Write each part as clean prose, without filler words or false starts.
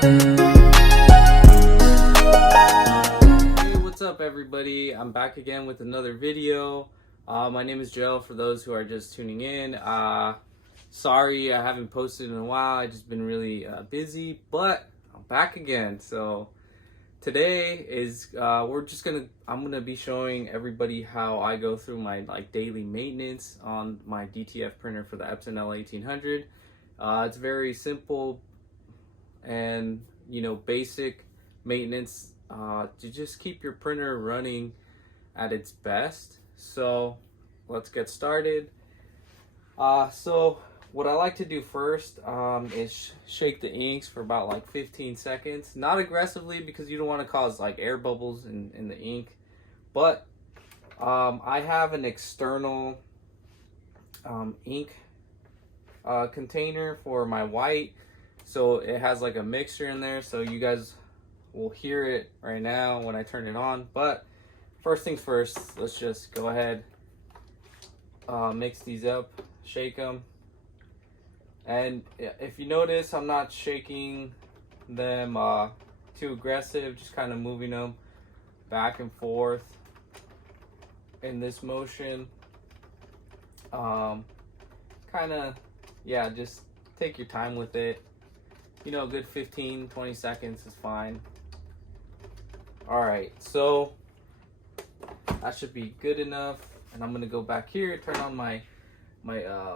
Hey, what's up everybody? I'm back again with another video. My name is Joel for those who are just tuning in. Sorry I haven't posted in a while. I've just been really busy, but I'm back again. So today is I'm gonna be showing everybody how I go through my daily maintenance on my DTF printer for the Epson L1800. It's very simple and basic maintenance to just keep your printer running at its best. So let's get started. So what I like to do first is shake the inks for about like 15 seconds. Not aggressively because you don't want to cause like air bubbles in the ink. But I have an external ink container for my white. So it has like a mixture in there. So you guys will hear it right now when I turn it on. But first things first, let's just go ahead, mix these up, shake them. And if you notice, I'm not shaking them too aggressive, just kind of moving them back and forth in this motion. Kind of, yeah, just take your time with it. A good 15-20 seconds is fine. All right, so that should be good enough. And I'm gonna go back here, turn on my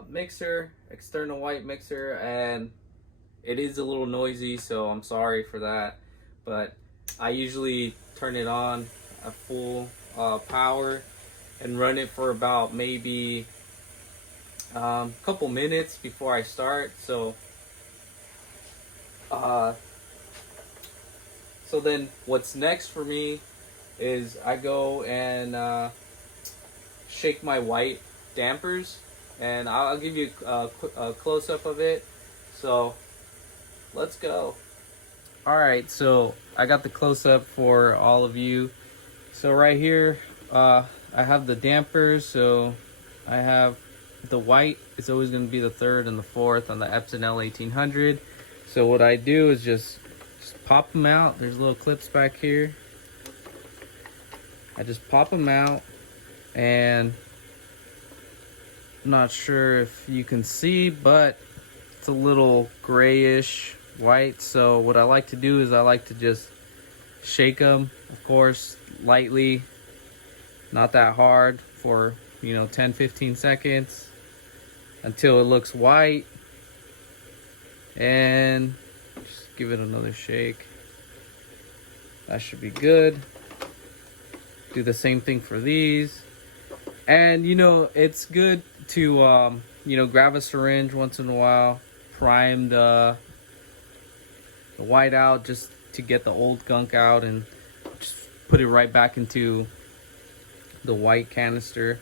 mixer, external white mixer, and it is a little noisy, so I'm sorry for that. But I usually turn it on at full power and run it for about maybe a couple minutes before I start. So then what's next for me is I go and shake my white dampers, and I'll give you a close-up of it. So let's go. All right, so I got the close-up for all of you. So right here I have the dampers. So I have the white. It's always going to be the third and the fourth on the Epson L1800. So what I do is just pop them out. There's little clips back here. I just pop them out, and I'm not sure if you can see, but it's a little grayish white. So what I like to do is I like to just shake them, of course, lightly, not that hard, for 10-15 seconds until it looks white, and just give it another shake. That should be good. Do the same thing for these. And it's good to grab a syringe once in a while, prime the white out just to get the old gunk out, and just put it right back into the white canister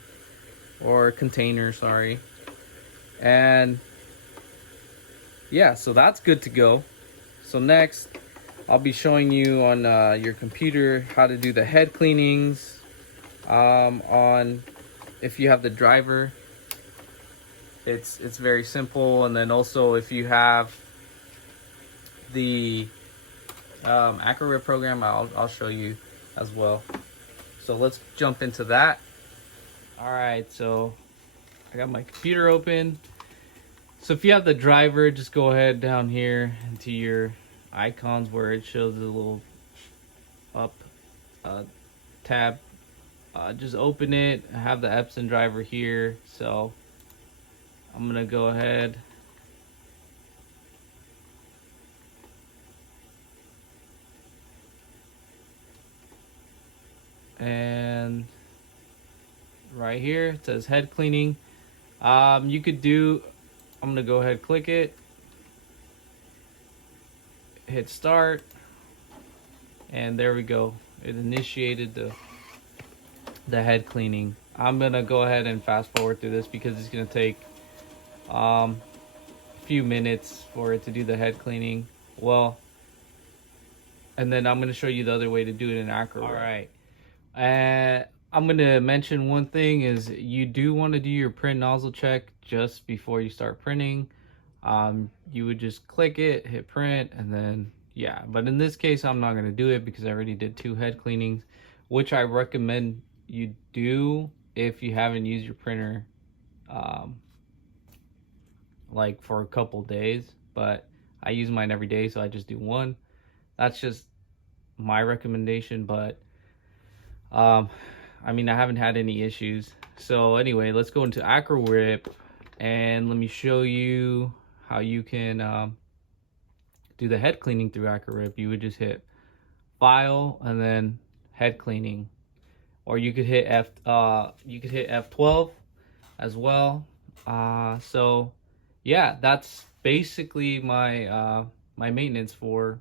or container, sorry. And yeah, so that's good to go. So next I'll be showing you on your computer how to do the head cleanings on, if you have the driver. It's very simple. And then also if you have the Accurate program, I'll show you as well. So let's jump into that. All right, so I got my computer open. So if you have the driver, just go ahead down here into your icons where it shows the little up tab. Just open it. I have the Epson driver here, so I'm gonna go ahead and right here it says head cleaning. You could do, I'm gonna go ahead, click it, hit start, and there we go. It initiated the head cleaning. I'm gonna go ahead and fast forward through this because it's gonna take a few minutes for it to do the head cleaning. Well, and then I'm gonna show you the other way to do it in Acro. All right. I'm gonna mention one thing is you do want to do your print nozzle check just before you start printing. You would just click it, hit print, and then yeah, but in this case I'm not going to do it because I already did 2 head cleanings, which I recommend you do if you haven't used your printer like for a couple days. But I use mine every day, so I just do 1. That's just my recommendation, but I mean, I haven't had any issues. So anyway, let's go into AcroRip and let me show you how you can do the head cleaning through AcroRip. You would just hit File and then Head Cleaning, or you could hit F12 as well. So yeah, that's basically my my maintenance for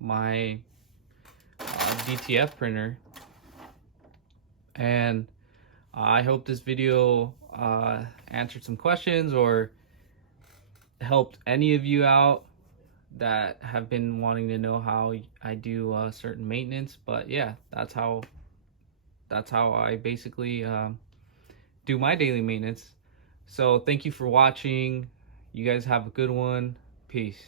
my DTF printer. And I hope this video answered some questions or helped any of you out that have been wanting to know how I do certain maintenance. But yeah, that's how I basically do my daily maintenance. So thank you for watching. You guys have a good one. Peace.